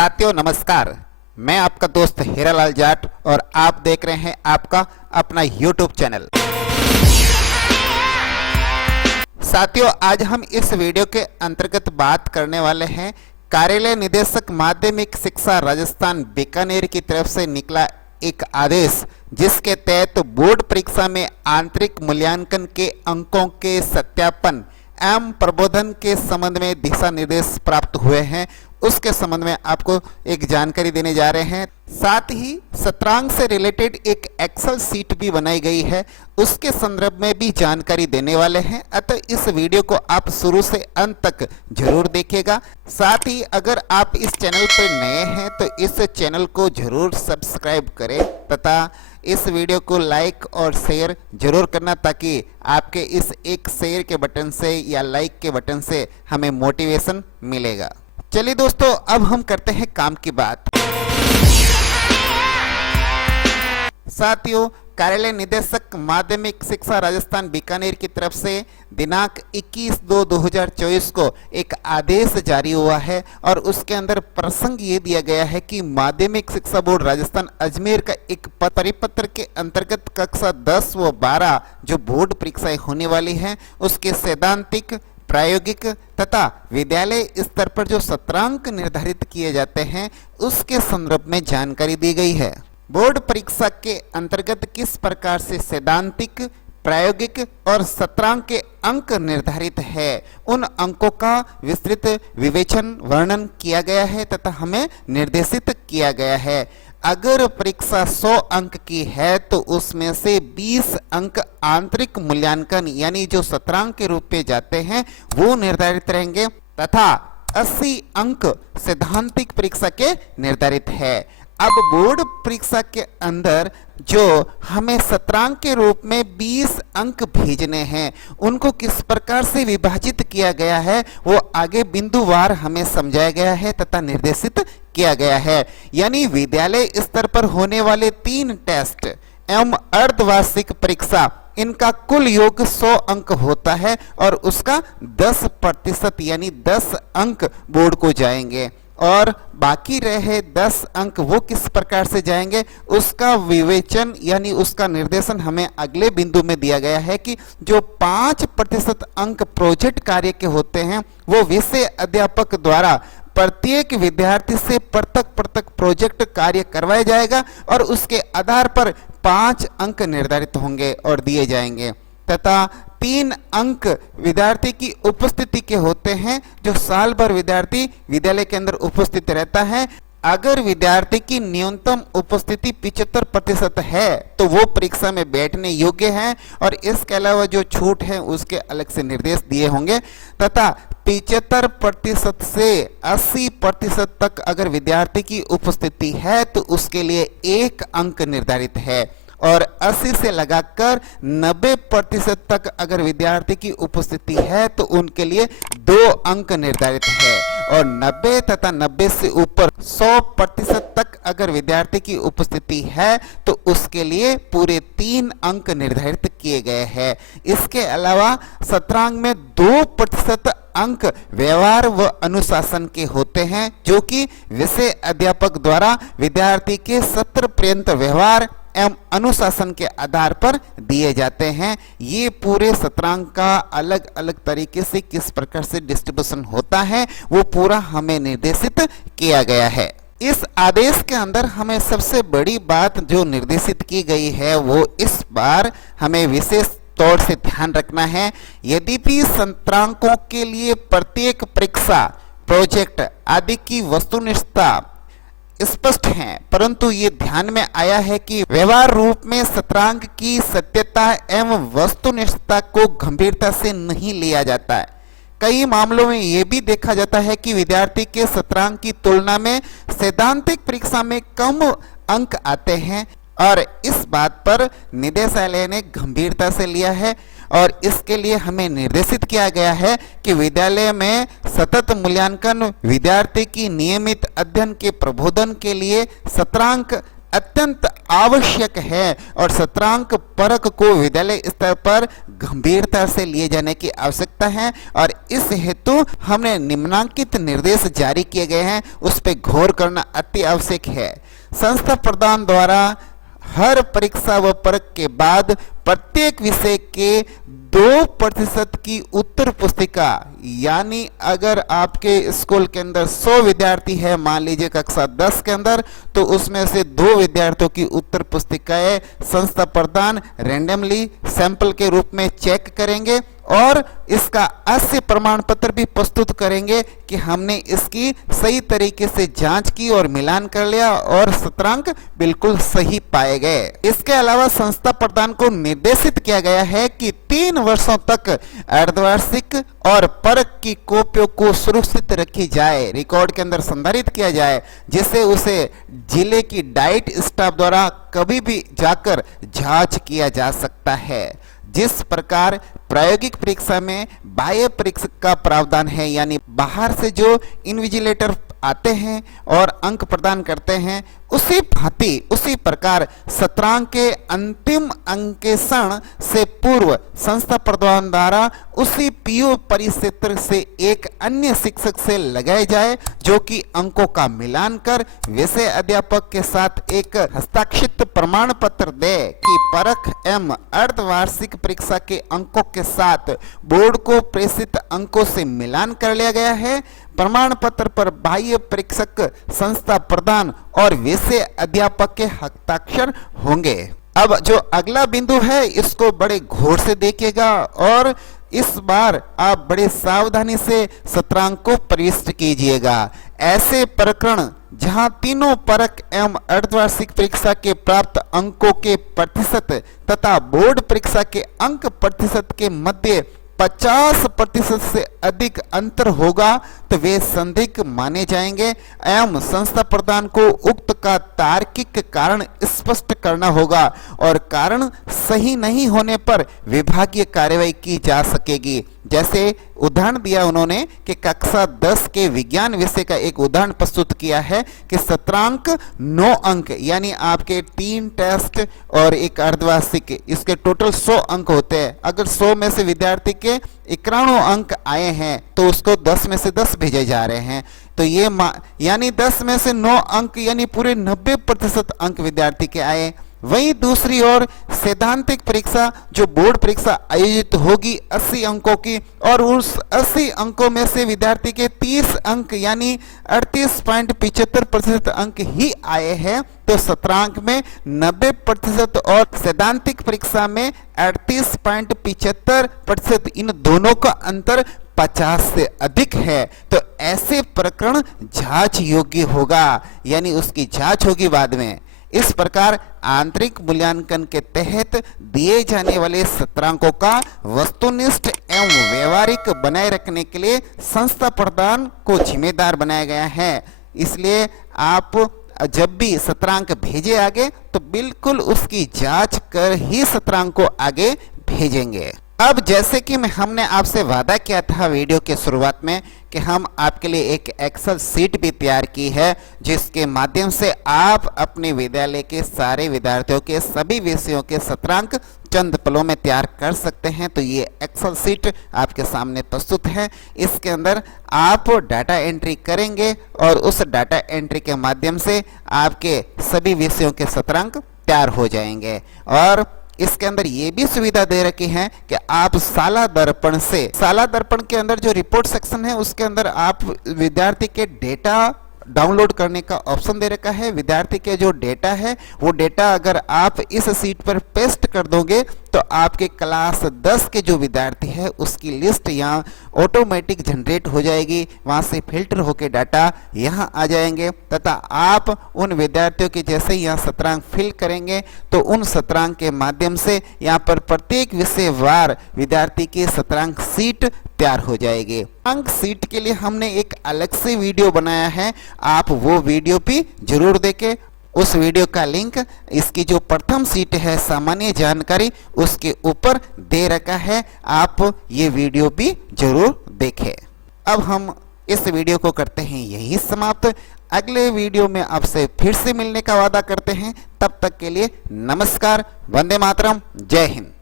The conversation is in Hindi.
साथियों नमस्कार, मैं आपका दोस्त हीरालाल जाट और आप देख रहे हैं आपका अपना YouTube चैनल। साथियों आज हम इस वीडियो के अंतर्गत बात करने वाले हैं कार्यालय निदेशक माध्यमिक शिक्षा राजस्थान बीकानेर की तरफ से निकला एक आदेश, जिसके तहत बोर्ड परीक्षा में आंतरिक मूल्यांकन के अंकों के सत्यापन एवं प्रबोधन के संबंध में दिशा निर्देश प्राप्त हुए हैं। उसके संबंध में आपको एक जानकारी देने जा रहे हैं। साथ ही सत्रांक से रिलेटेड एक एक्सेल सीट भी बनाई गई है, उसके संदर्भ में भी जानकारी देने वाले हैं। अतः इस वीडियो को आप शुरू से अंत तक जरूर देखिएगा। साथ ही अगर आप इस चैनल पर नए हैं तो इस चैनल को जरूर सब्सक्राइब करें तथा इस वीडियो को लाइक और शेयर जरूर करना, ताकि आपके इस एक शेयर के बटन से या लाइक के बटन से हमें मोटिवेशन मिलेगा। चलिए दोस्तों, अब हम करते हैं काम की बात। साथियों, कार्यालय निदेशक माध्यमिक शिक्षा राजस्थान बीकानेर की तरफ से दिनांक 21/2/2024 को एक आदेश जारी हुआ है और उसके अंदर प्रसंग ये दिया गया है कि माध्यमिक शिक्षा बोर्ड राजस्थान अजमेर का एक परिपत्र के अंतर्गत कक्षा 10 व 12 जो बोर्ड परीक्षाएं होने वाली हैं, उसके सैद्धांतिक, प्रायोगिक तथा विद्यालय स्तर पर जो सत्रांक निर्धारित किए जाते हैं, उसके संदर्भ में जानकारी दी गई है। बोर्ड परीक्षा के अंतर्गत किस प्रकार से सैद्धांतिक, प्रायोगिक और सत्रांक के अंक निर्धारित है, उन अंकों का विस्तृत विवेचन वर्णन किया गया है तथा हमें निर्देशित किया गया है। अगर परीक्षा 100 अंक की है तो उसमें से 20 अंक आंतरिक मूल्यांकन यानी जो सत्रांक के रूप में जाते हैं वो निर्धारित रहेंगे तथा 80 अंक सैद्धांतिक परीक्षा के निर्धारित है। अब बोर्ड परीक्षा के अंदर जो हमें सत्रांक के रूप में 20 अंक भेजने हैं, उनको किस प्रकार से विभाजित किया गया है वो आगे बिंदुवार हमें समझाया गया है तथा निर्देशित किया गया है। यानी विद्यालय स्तर पर होने वाले 3 टेस्ट एवं अर्धवार्षिक परीक्षा, इनका कुल योग 100 अंक होता है और उसका 10% यानी 10 अंक बोर्ड को जाएंगे और बाकी रहे 10 अंक वो किस प्रकार से जाएंगे, उसका विवेचन यानी उसका निर्देशन हमें अगले बिंदु में दिया गया है कि जो 5% अंक प्रोजेक्ट कार्य के होते हैं वो विषय अध्यापक द्वारा प्रत्येक विद्यार्थी से पृथक प्रोजेक्ट कार्य करवाया जाएगा और उसके आधार पर 5 अंक निर्धारित होंगे और दिए जाएंगे तथा 3 अंक विद्यार्थी की उपस्थिति के होते हैं, जो साल भर विद्यार्थी विद्यालय के अंदर उपस्थित रहता है। अगर विद्यार्थी की न्यूनतम उपस्थिति 75% है तो वो परीक्षा में बैठने योग्य हैं और इसके अलावा जो छूट है उसके अलग से निर्देश दिए होंगे तथा 75% से 80% तक अगर विद्यार्थी की उपस्थिति है तो उसके लिए 1 अंक निर्धारित है और 80 से लगाकर 90% तक अगर विद्यार्थी की उपस्थिति है तो उनके लिए 2 अंक निर्धारित है और 90 तथा 90 से ऊपर 100% तक अगर विद्यार्थी की उपस्थिति है तो उसके लिए पूरे 3 अंक निर्धारित किए गए हैं। इसके अलावा सत्रांक में 2% अंक व्यवहार व अनुशासन के होते हैं, जो कि विषय अध्यापक द्वारा विद्यार्थी के सत्र पर्यंत व्यवहार एवं अनुशासन के आधार पर दिए जाते हैं। ये पूरे सत्रांक का अलग अलग तरीके से किस प्रकार से डिस्ट्रीब्यूशन होता है वो पूरा हमें निर्देशित किया गया है। इस आदेश के अंदर हमें सबसे बड़ी बात जो निर्देशित की गई है वो इस बार हमें विशेष तौर से ध्यान रखना है। यद्यपि सत्रांकों के लिए प्रत्येक परीक्षा, प्रोजेक्ट आदि की वस्तुनिष्ठता स्पष्ट है, परंतु ये ध्यान में आया है कि व्यवहार रूप में सत्रांक की सत्यता एवं वस्तुनिष्ठता को गंभीरता से नहीं लिया जाता है। कई मामलों में यह भी देखा जाता है कि विद्यार्थी के सत्रांक की तुलना में सैद्धांतिक परीक्षा में कम अंक आते हैं और इस बात पर निदेशालय ने गंभीरता से लिया है और इसके लिए हमें निर्देशित किया गया है कि विद्यालय में सतत मूल्यांकन, विद्यार्थी की नियमित अध्ययन के प्रबोधन के लिए सत्रांक अत्यंत आवश्यक है और सत्रांक परख को विद्यालय स्तर पर गंभीरता से लिए जाने की आवश्यकता है और इस हेतु हमने निम्नांकित निर्देश जारी किए गए हैं, उस पर गौर करना अति आवश्यक है। संस्था प्रदान द्वारा हर परीक्षा व परख के बाद प्रत्येक विषय के 2% की उत्तर पुस्तिका, यानी अगर आपके स्कूल के अंदर 100 विद्यार्थी है, मान लीजिए कक्षा 10 के अंदर, तो उसमें से 2 विद्यार्थियों की उत्तर पुस्तिकाएं संस्था प्रदान रैंडमली सैंपल के रूप में चेक करेंगे और इसका अस्य प्रमाण पत्र भी प्रस्तुत करेंगे कि हमने इसकी सही तरीके से जांच की और मिलान कर लिया और सत्रांक बिल्कुल सही पाए गए। इसके अलावा संस्था प्रदान को निर्देशित किया गया है कि 3 वर्षों तक अर्धवार्षिक और परख की कॉपियों को सुरक्षित रखी जाए, रिकॉर्ड के अंदर संधारित किया जाए, जिससे उसे जिले की डाइट स्टाफ द्वारा कभी भी जाकर जांच किया जा सकता है। जिस प्रकार प्रायोगिक परीक्षा में बाह्य परीक्षा का प्रावधान है, यानी बाहर से जो इन्विजिलेटर आते हैं और अंक प्रदान करते हैं, उसी प्रकार सत्रांक के अंतिम अंकेक्षण से पूर्व संस्था प्रदान द्वारा उसी पीओ परिक्षेत्र से एक अन्य शिक्षक से लगाए जाए, जो कि अंकों का मिलान कर विषय अध्यापक के साथ एक हस्ताक्षरित प्रमाण पत्र दे कि परख एवं अर्धवार्षिक परीक्षा के अंकों के साथ बोर्ड को प्रेषित अंकों से मिलान कर लिया गया है। प्रमाण पत्र पर बाह्य परीक्षक, संस्था प्रधान और विषय अध्यापक के हस्ताक्षर होंगे। अब जो अगला बिंदु है इसको बड़े गौर से देखिएगा और इस बार आप बड़े सावधानी से सत्रांक को प्रविष्ट कीजिएगा। ऐसे प्रकरण जहां तीनों परख एवं अर्धवार्षिक परीक्षा के प्राप्त अंकों के प्रतिशत तथा बोर्ड परीक्षा के अंक प्रतिशत के मध्य 50% से अधिक अंतर होगा तो वे संदिग्ध माने जाएंगे एवं संस्था प्रधान को उक्त का तार्किक कारण स्पष्ट करना होगा और कारण सही नहीं होने पर विभागीय कार्रवाई की जा सकेगी। जैसे उदाहरण दिया उन्होंने कि कक्षा 10 के विज्ञान विषय का एक उदाहरण प्रस्तुत किया है कि सत्रांक 9 अंक, यानी आपके 3 टेस्ट और एक अर्धवार्षिक, इसके टोटल 100 अंक होते हैं। अगर 100 में से विद्यार्थी के 91 अंक आए हैं तो उसको 10 में से 10 भेजे जा रहे हैं, तो ये यानी 10 में से 9 अंक यानी पूरे 90% अंक विद्यार्थी के आए। वहीं दूसरी ओर सैद्धांतिक परीक्षा जो बोर्ड परीक्षा आयोजित होगी 80 अंकों की और उस 80 अंकों में से विद्यार्थी के 30 अंक यानी 38.75% अंक ही आए हैं, तो सत्रांक में 90% और सैद्धांतिक परीक्षा में 38.75%, इन दोनों का अंतर 50 से अधिक है, तो ऐसे प्रकरण जांच योग्य होगा, यानी उसकी जांच होगी बाद में। इस प्रकार आंतरिक मूल्यांकन के तहत दिए जाने वाले सत्रांकों का वस्तुनिष्ठ एवं व्यवहारिक बनाए रखने के लिए संस्था प्रधान को जिम्मेदार बनाया गया है। इसलिए आप जब भी सत्रांक भेजे आगे तो बिल्कुल उसकी जांच कर ही सत्रांक को आगे भेजेंगे। अब जैसे कि हमने आपसे वादा किया था वीडियो के शुरुआत में कि हम आपके लिए एक एक्सेल सीट भी तैयार की है, जिसके माध्यम से आप अपने विद्यालय के सारे विद्यार्थियों के सभी विषयों के सत्रांक चंद पलों में तैयार कर सकते हैं। तो ये एक्सेल सीट आपके सामने प्रस्तुत है। इसके अंदर आप डाटा एंट्री करेंगे और उस डाटा एंट्री के माध्यम से आपके सभी विषयों के सत्रांक तैयार हो जाएंगे। और इसके अंदर ये भी सुविधा दे रखी है कि आप साला दर्पण के अंदर जो रिपोर्ट सेक्शन है उसके अंदर आप विद्यार्थी के डेटा डाउनलोड करने का ऑप्शन दे रखा है। विद्यार्थी के जो डेटा है वो डेटा अगर आप इस सीट पर पेस्ट कर दोगे तो आपके क्लास 10 के जो विद्यार्थी है उसकी लिस्ट यहाँ ऑटोमेटिक जनरेट हो जाएगी, वहाँ से फिल्टर होके डाटा यहाँ आ जाएंगे तथा आप उन विद्यार्थियों के जैसे ही यहाँ सत्रांक फिल करेंगे तो उन सत्रांक के माध्यम से यहाँ पर प्रत्येक विषय वार विद्यार्थी की सत्रांक सीट तैयार हो जाएगी। अंक सीट के लिए हमने एक अलग से वीडियो बनाया है, आप वो वीडियो भी जरूर देखें। उस वीडियो का लिंक इसकी जो प्रथम सीट है सामान्य जानकारी उसके ऊपर दे रखा है, आप ये वीडियो भी जरूर देखें। अब हम इस वीडियो को करते हैं यही समाप्त। अगले वीडियो में आपसे फिर से मिलने का वादा करते हैं। तब तक के लिए नमस्कार, वंदे मातरम, जय हिंद।